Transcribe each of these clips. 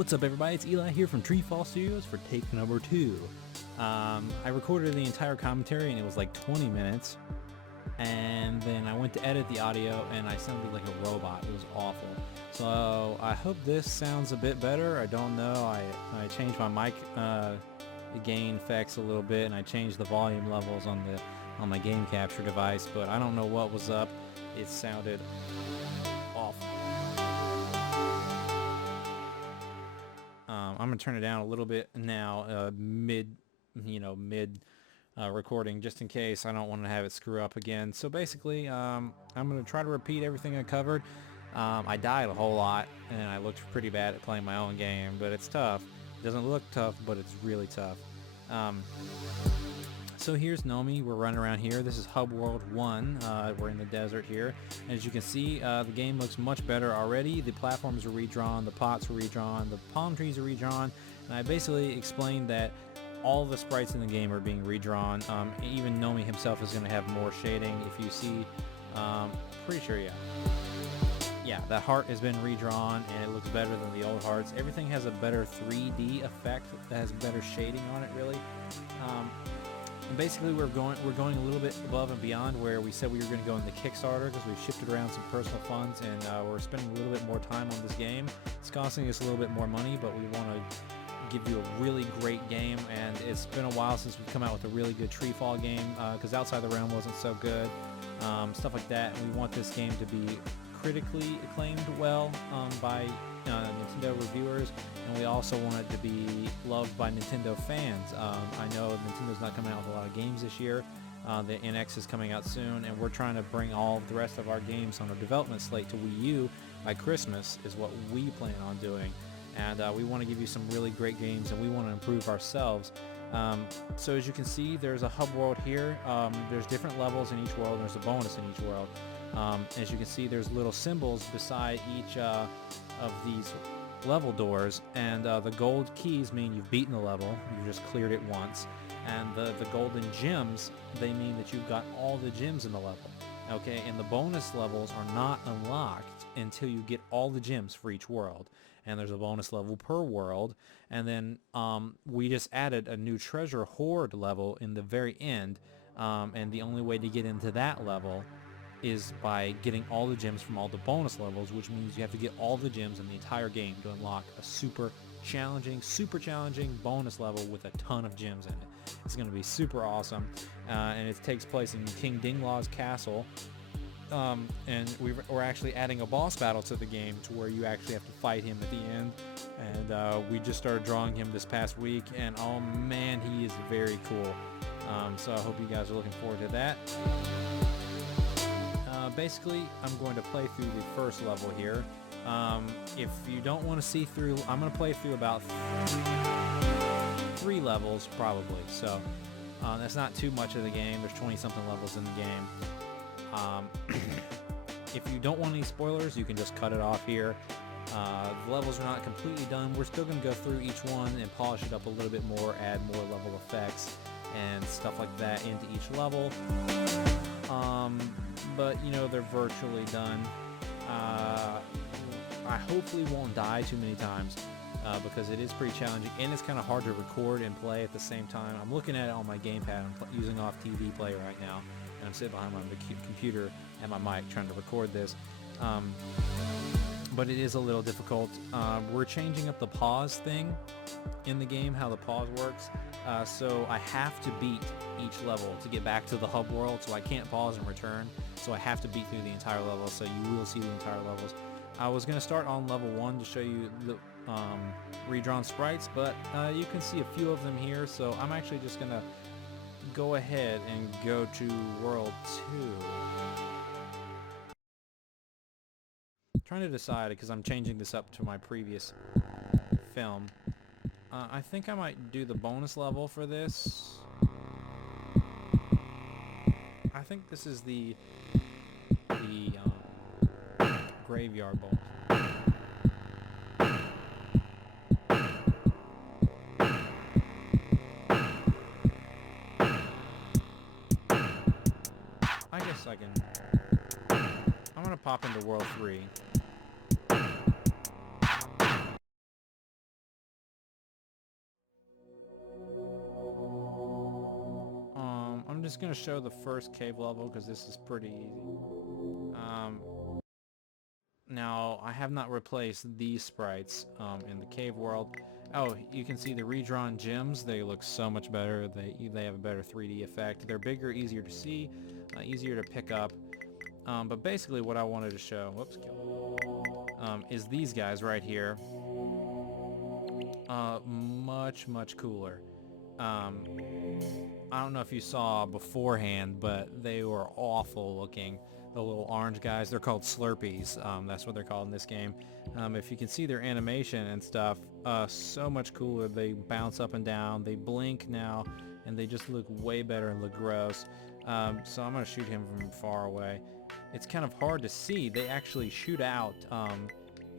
What's up, everybody? It's Eli here from TreeFall Studios for take number 2. I recorded the entire commentary and it was like 20 minutes, and then I went to edit the audio and I sounded like a robot. It was awful. So I hope this sounds a bit better. I don't know. I changed my mic gain effects a little bit, and I changed the volume levels on my game capture device, but I don't know what was up. It sounded awful. I'm gonna turn it down a little bit now, mid recording, just in case I don't want to have it screw up again. So basically, I'm gonna try to repeat everything I covered. I died a whole lot, and I looked pretty bad at playing my own game, but it's tough. It doesn't look tough, but it's really tough. So here's Nomi. We're running around here. This is Hub World 1. We're in the desert here. As you can see, the game looks much better already. The platforms are redrawn, the pots are redrawn, the palm trees are redrawn, and I basically explained that all the sprites in the game are being redrawn. Even Nomi himself is going to have more shading. If you see, pretty sure, yeah, that heart has been redrawn and it looks better than the old hearts. Everything has a better 3D effect that has better shading on it, really. And basically, we're going a little bit above and beyond where we said we were going to go in the Kickstarter, because we've shifted around some personal funds, and we're spending a little bit more time on this game. It's costing us a little bit more money, but we want to give you a really great game, and it's been a while since we've come out with a really good TreeFall game, because Outside the Realm wasn't so good, stuff like that. And we want this game to be critically acclaimed well by Nintendo reviewers, and we also want it to be loved by Nintendo fans. I know Nintendo's not coming out with a lot of games this year. The NX is coming out soon, and we're trying to bring all of the rest of our games on a development slate to Wii U by Christmas is what we plan on doing. And we want to give you some really great games, and we want to improve ourselves. So as you can see, there's a hub world here. There's different levels in each world, and there's a bonus in each world. As you can see, there's little symbols beside each of these level doors, and the gold keys mean you've beaten the level, you just cleared it once, and the golden gems, they mean that you've got all the gems in the level. Okay, and the bonus levels are not unlocked until you get all the gems for each world, and there's a bonus level per world. And then we just added a new treasure hoard level in the very end, and the only way to get into that level is by getting all the gems from all the bonus levels, which means you have to get all the gems in the entire game to unlock a super challenging bonus level with a ton of gems in it. It's going to be super awesome, and it takes place in King Dinglaw's castle, and we're actually adding a boss battle to the game to where you actually have to fight him at the end, and we just started drawing him this past week, and oh man, he is very cool. So I hope you guys are looking forward to that. Basically, I'm going to play through the first level here. If you don't want to see through, I'm going to play through about 3 levels probably. So that's not too much of the game. There's 20-something levels in the game. If you don't want any spoilers, you can just cut it off here. The levels are not completely done. We're still going to go through each one and polish it up a little bit more, add more level effects and stuff like that into each level. But you know, they're virtually done. I hopefully won't die too many times, because it is pretty challenging, and it's kind of hard to record and play at the same time. I'm looking at it on my gamepad. I'm using off TV player right now, and I'm sitting behind my computer and my mic trying to record this. But it is a little difficult. We're changing up the pause thing in the game, how the pause works. So I have to beat each level to get back to the hub world, so I can't pause and return. So I have to beat through the entire level, so you will see the entire levels. I was going to start on level 1 to show you the redrawn sprites, but you can see a few of them here, so I'm actually just going to go ahead and go to world 2. Trying to decide, because I'm changing this up to my previous film. I think I might do the bonus level for this. I think this is the graveyard bonus. I guess I can. I'm gonna pop into World 3. just going to show the first cave level because this is pretty easy. Now, I have not replaced these sprites in the cave world. Oh, you can see the redrawn gems. They look so much better. They have a better 3D effect. They're bigger, easier to see, easier to pick up. But basically what I wanted to show, whoops, is these guys right here. Much cooler. I don't know if you saw beforehand, but they were awful looking. The little orange guys, they're called Slurpees. That's what they're called in this game. If you can see their animation and stuff, so much cooler. They bounce up and down, they blink now, and they just look way better and look gross. So I'm going to shoot him from far away. It's kind of hard to see. They actually shoot out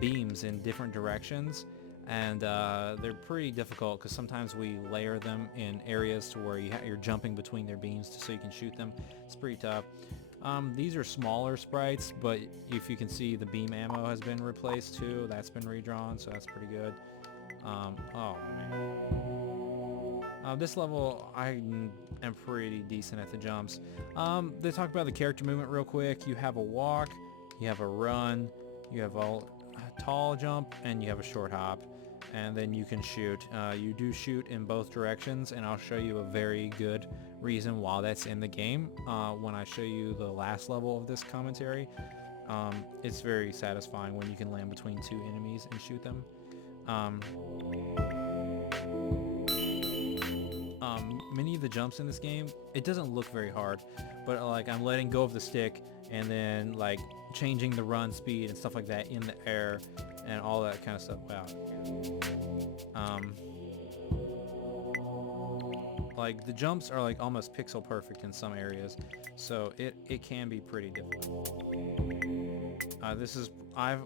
beams in different directions, and they're pretty difficult because sometimes we layer them in areas to where you're jumping between their beams so you can shoot them. It's pretty tough. These are smaller sprites, but if you can see, the beam ammo has been replaced too. That's been redrawn, so that's pretty good. Oh man. This level, I am pretty decent at the jumps. They talk about the character movement real quick. You have a walk, you have a run, you have a tall jump, and you have a short hop. And then you can shoot. You do shoot in both directions, and I'll show you a very good reason why that's in the game when I show you the last level of this commentary. It's very satisfying when you can land between two enemies and shoot them. Many of the jumps in this game, it doesn't look very hard, but like I'm letting go of the stick and then like changing the run speed and stuff like that in the air and all that kind of stuff. Wow. Like the jumps are like almost pixel perfect in some areas, so it can be pretty difficult.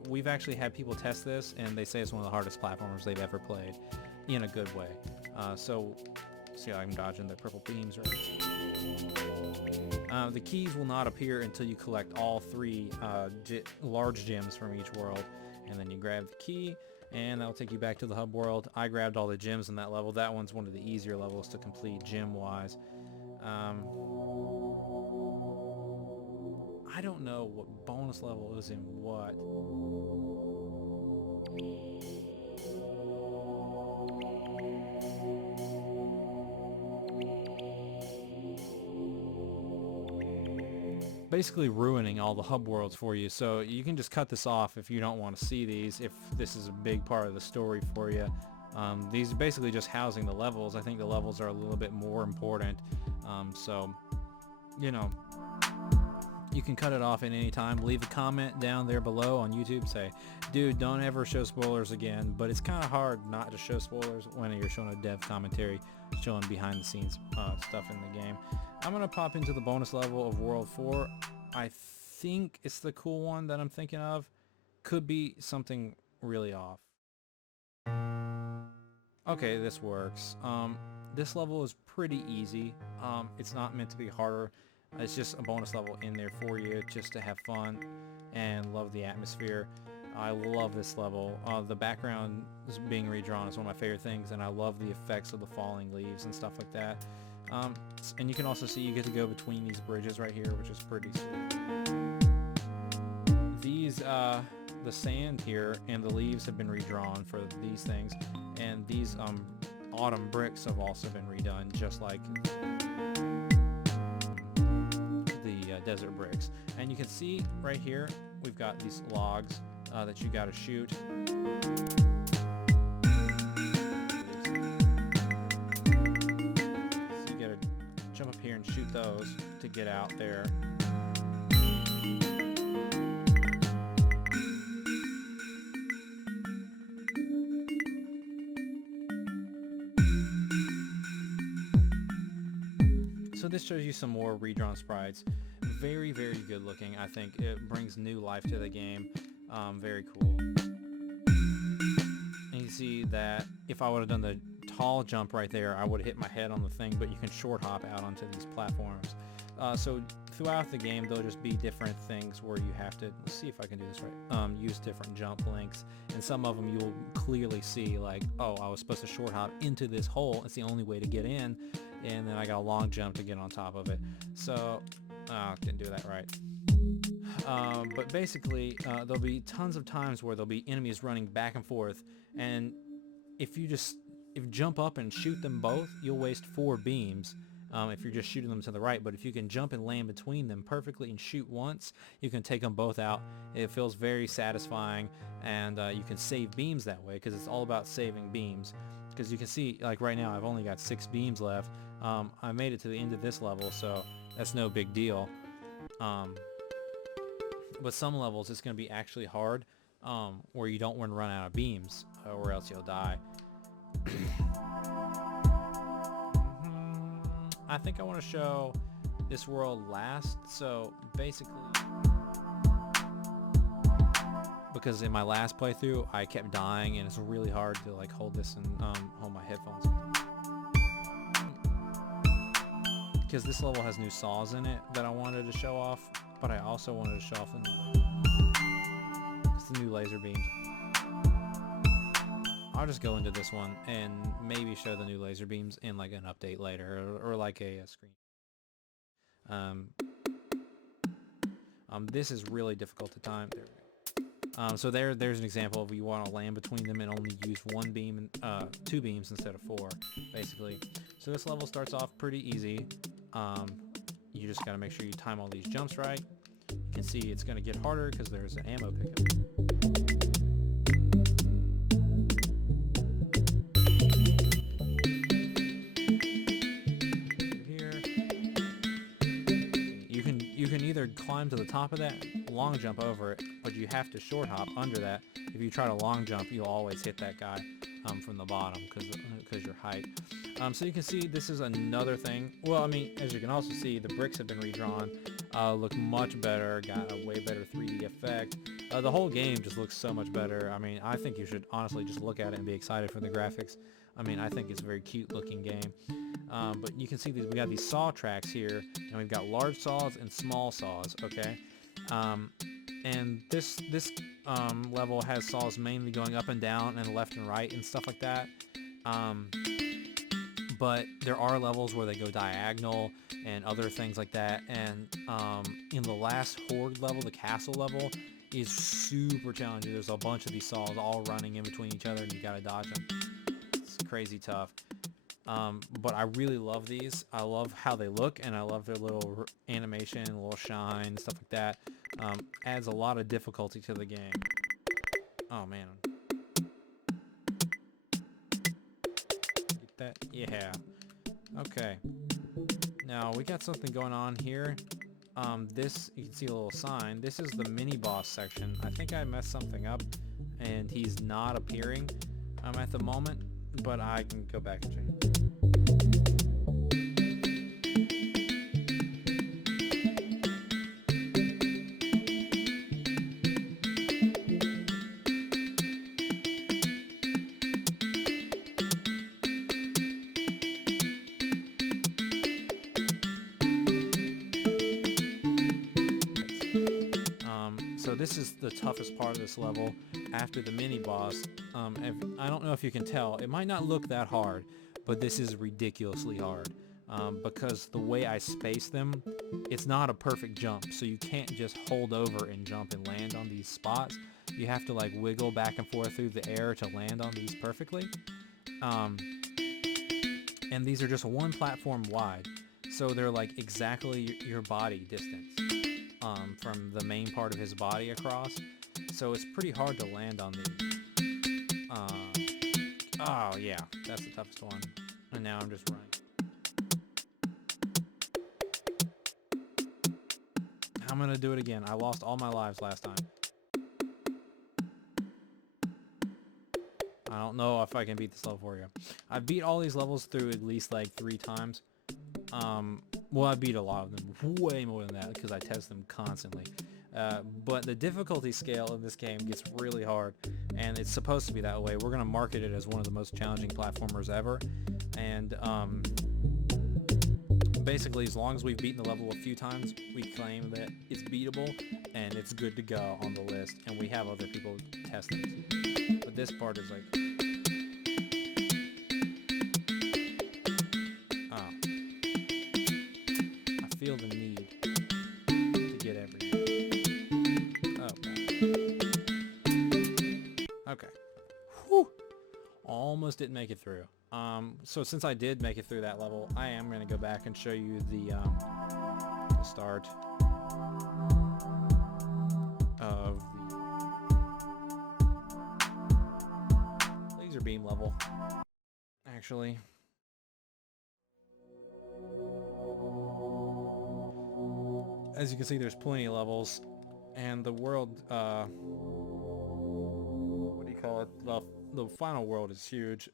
We've actually had people test this, and they say it's one of the hardest platformers they've ever played, in a good way. So see, I'm dodging the purple beams right. The keys will not appear until you collect all three large gems from each world, and then you grab the key, and that'll take you back to the hub world. I grabbed all the gems in that level. That one's one of the easier levels to complete gem-wise. I don't know what bonus level is in what. Basically ruining all the hub worlds for you, so you can just cut this off if you don't want to see these, if this is a big part of the story for you. These are basically just housing the levels. I think the levels are a little bit more important, so you know, you can cut it off at any time. Leave a comment down there below on YouTube, say, dude, don't ever show spoilers again. But it's kind of hard not to show spoilers when you're showing a dev commentary, showing behind the scenes stuff in the game. I'm going to pop into the bonus level of World 4. I think it's the cool one that I'm thinking of. Could be something really off. Okay, this works. This level is pretty easy. It's not meant to be harder. It's just a bonus level in there for you just to have fun and love the atmosphere. I love this level. The background is being redrawn is one of my favorite things, and I love the effects of the falling leaves and stuff like that. And you can also see you get to go between these bridges right here, which is pretty sweet. These, the sand here and the leaves have been redrawn for these things, and these autumn bricks have also been redone, just like desert bricks. And you can see right here we've got these logs that you got to shoot. So you got to jump up here and shoot those to get out there. So this shows you some more redrawn sprites. Very, very good looking. I think it brings new life to the game. Very cool. And you see that if I would have done the tall jump right there, I would have hit my head on the thing, but you can short hop out onto these platforms. So throughout the game, there'll just be different things where you have to, let's see if I can do this right, use different jump links. And some of them you'll clearly see like, oh, I was supposed to short hop into this hole. It's the only way to get in. and then I got a long jump to get on top of it. So, didn't do that right. But basically, there'll be tons of times where there'll be enemies running back and forth, and if you jump up and shoot them both, you'll waste 4 beams. If you're just shooting them to the right, but if you can jump and land between them perfectly and shoot once, you can take them both out. It feels very satisfying, and you can save beams that way, because it's all about saving beams. Because you can see, like right now, I've only got 6 beams left. I made it to the end of this level, so that's no big deal. But some levels it's going to be actually hard, where you don't want to run out of beams, or else you'll die. I think I want to show this world last. So basically, because in my last playthrough I kept dying, and it's really hard to like hold this and hold my headphones, because this level has new saws in it that I wanted to show off, but I also wanted to show off the new laser beams. I'll just go into this one and maybe show the new laser beams in like an update later, or like a screen. This is really difficult to time. There we go. So there's an example of you want to land between them and only use 1 beam and 2 beams instead of 4, basically. So this level starts off pretty easy. You just got to make sure you time all these jumps right. You can see it's going to get harder because there's an ammo pickup. You can either climb to the top of that, long jump over it, but you have to short hop under that. If you try to long jump, you'll always hit that guy from the bottom because your height. So you can see this is another thing. Well, I mean, as you can also see, the bricks have been redrawn, look much better, got a way better 3D effect. The whole game just looks so much better. I mean, I think you should honestly just look at it and be excited for the graphics. I mean, I think it's a very cute looking game. But you can see we got these saw tracks here, and we've got large saws and small saws, okay? And this level has saws mainly going up and down and left and right and stuff like that. But there are levels where they go diagonal and other things like that. And in the last horde level, the castle level, is super challenging. There's a bunch of these saws all running in between each other, and you gotta dodge them. It's crazy tough. But I really love these. I love how they look, and I love their little animation, a little shine, and stuff like that. Adds a lot of difficulty to the game. Oh man. Get that? Yeah. Okay. Now we got something going on here. This, you can see a little sign. This is the mini boss section. I think I messed something up, and he's not appearing at the moment, but I can go back and check. So this is the toughest part of this level after the mini boss. I don't know if you can tell, it might not look that hard, but this is ridiculously hard, because the way I space them, it's not a perfect jump, so you can't just hold over and jump and land on these spots. You have to like wiggle back and forth through the air to land on these perfectly. And these are just 1 platform wide, so they're like exactly your body distance. From the main part of his body across, so it's pretty hard to land on these. Oh yeah, that's the toughest one. And now I'm just running. I'm gonna do it again. I lost all my lives last time. I don't know if I can beat this level for you. I've beat all these levels through at least like 3 times. Well, I beat a lot of them, way more than that, because I test them constantly. But the difficulty scale of this game gets really hard, and it's supposed to be that way. We're going to market it as one of the most challenging platformers ever, and basically, as long as we've beaten the level a few times, we claim that it's beatable, and it's good to go on the list, and we have other people test it. But this part is like... Oh. almost didn't make it through. So since I did make it through that level, I am going to go back and show you the start of the laser beam level. Actually, as you can see, there's plenty of levels, and the world, what do you call it? The final world is huge,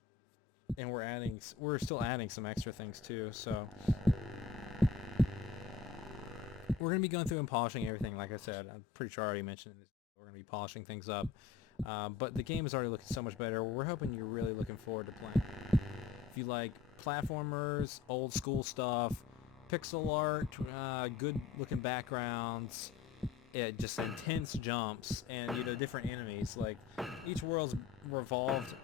and we're still adding some extra things too. So we're gonna be going through and polishing everything. Like I said, I'm pretty sure I already mentioned this. We're gonna be polishing things up, but the game is already looking so much better. We're hoping you're really looking forward to playing. If you like platformers, old school stuff, pixel art, good looking backgrounds, just intense jumps, and different enemies. Like each world's revolved.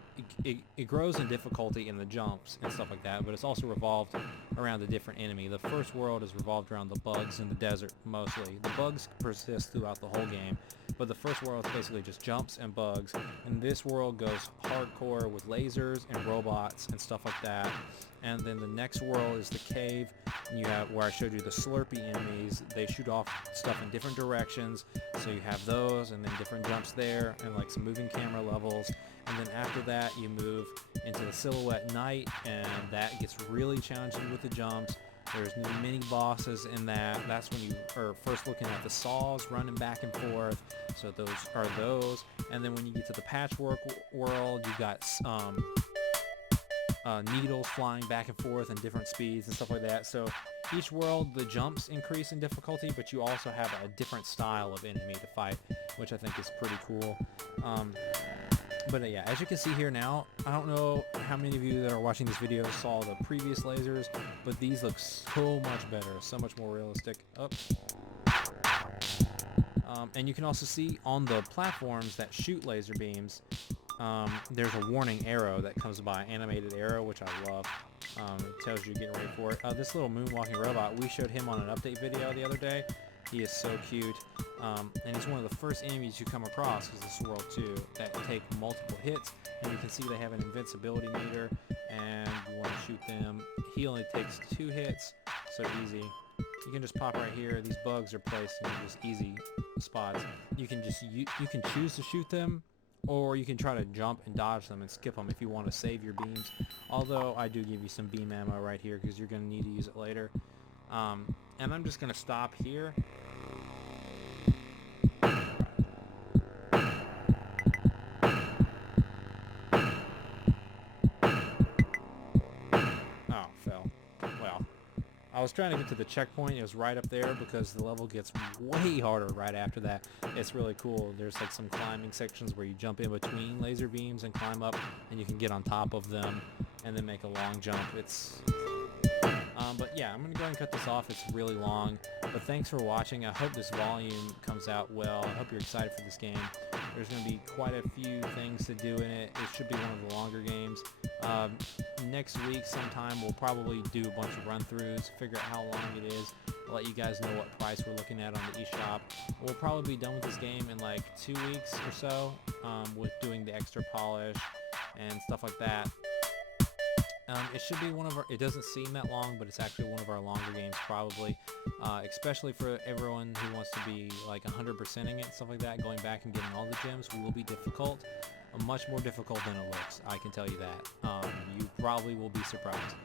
It grows in difficulty in the jumps and stuff like that, but it's also revolved around a different enemy. The first world is revolved around the bugs in the desert mostly. The bugs persist throughout the whole game, but the first world is basically just jumps and bugs, and this world goes hardcore with lasers and robots and stuff like that. And then the next world is the cave, and you have where I showed you the Slurpee enemies. They shoot off stuff in different directions, so you have those, and then different jumps there, and like some moving camera levels. And then after that, you move into the Silhouette Night, and that gets really challenging with the jumps. There's new mini bosses in that. That's when you are first looking at the saws running back and forth. So those are those. And then when you get to the Patchwork world, you got needles flying back and forth in different speeds and stuff like that. So each world, the jumps increase in difficulty, but you also have a different style of enemy to fight, which I think is pretty cool. But yeah, as you can see here now, I don't know how many of you that are watching this video saw the previous lasers, but these look so much better, so much more realistic. And you can also see on the platforms that shoot laser beams, there's a warning arrow that comes by, animated arrow, which I love. It tells you to get ready for it. This little moonwalking robot, we showed him on an update video the other day. He is so cute, and he's one of the first enemies you come across, because this world too, that take multiple hits, and you can see they have an invincibility meter, and you want to shoot them. He only takes 2 hits, so easy. You can just pop right here. These bugs are placed in just easy spots. You can choose to shoot them, or you can try to jump and dodge them and skip them if you want to save your beams. Although I do give you some beam ammo right here, because you're going to need to use it later. And I'm just going to stop here. Oh, fell. Well, I was trying to get to the checkpoint. It was right up there, because the level gets way harder right after that. It's really cool. There's like some climbing sections where you jump in between laser beams and climb up, and you can get on top of them and then make a long jump. But yeah, I'm going to go ahead and cut this off. It's really long. But thanks for watching. I hope this volume comes out well. I hope you're excited for this game. There's going to be quite a few things to do in it. It should be one of the longer games. Next week sometime we'll probably do a bunch of run-throughs, figure out how long it is. I'll let you guys know what price we're looking at on the eShop. We'll probably be done with this game in like 2 weeks or so, with doing the extra polish and stuff like that. It should be it doesn't seem that long, but it's actually one of our longer games probably, especially for everyone who wants to be like 100%ing it and stuff like that, going back and getting all the gems will be difficult, much more difficult than it looks, I can tell you that. You probably will be surprised.